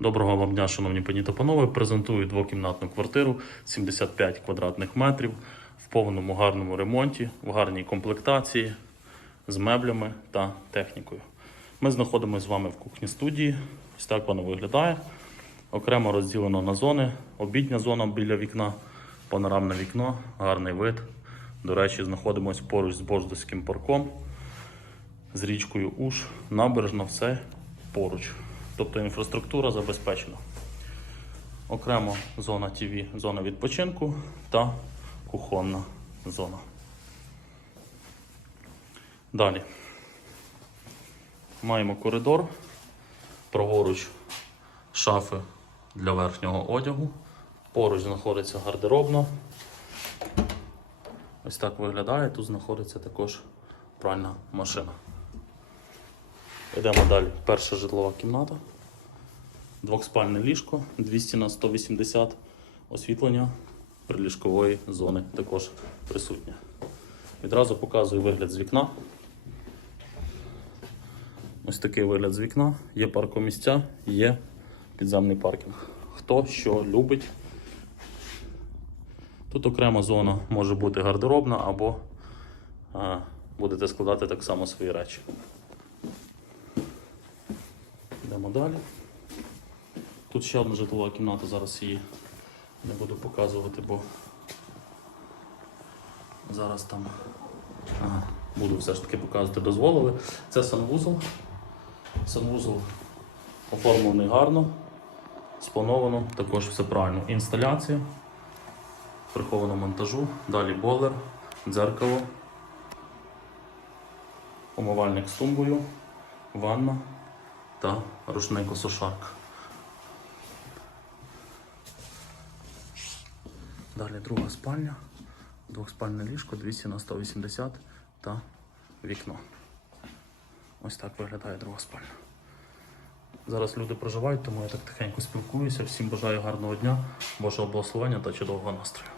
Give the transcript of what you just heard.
Доброго вам дня, шановні пані та панове. Презентую двокімнатну квартиру 75 квадратних метрів в повному гарному ремонті, в гарній комплектації з меблями та технікою. Ми знаходимося з вами в кухні студії. Ось так воно виглядає. Окремо розділено на зони. Обідня зона біля вікна, панорамне вікно, гарний вид. До речі, знаходимося поруч з Бождоським парком, з річкою Уж, набережно, все поруч. Тобто інфраструктура забезпечена. Окремо зона ТВ, зона відпочинку та кухонна зона. Далі. Маємо коридор, праворуч шафи для верхнього одягу. Поруч знаходиться гардеробна. Ось так виглядає. Тут знаходиться також пральна машина. Йдемо далі. Перша житлова кімната. Двохспальне ліжко 200 на 180 освітлення приліжкової зони також присутнє. Відразу показую вигляд з вікна. Ось такий вигляд з вікна. Є паркомісця, є підземний паркінг. Хто що любить. Тут окрема зона може бути гардеробна або а, будете складати так само свої речі. Йдемо далі. Тут ще одна житлова кімната, зараз її не буду показувати, бо зараз там ага, буду все ж таки показувати, дозволили. Це санвузол. Санвузол оформлений гарно, сплановано, також все правильно. Інсталяція, приховано монтажу, далі бойлер, дзеркало, умивальник з тумбою, ванна та рушник осушарка. Далі друга спальня, двохспальне ліжко 200 на 180 та вікно. Ось так виглядає друга спальня. Зараз люди проживають, тому я так тихенько спілкуюся. Всім бажаю гарного дня, Божого благословення та чудового настрою.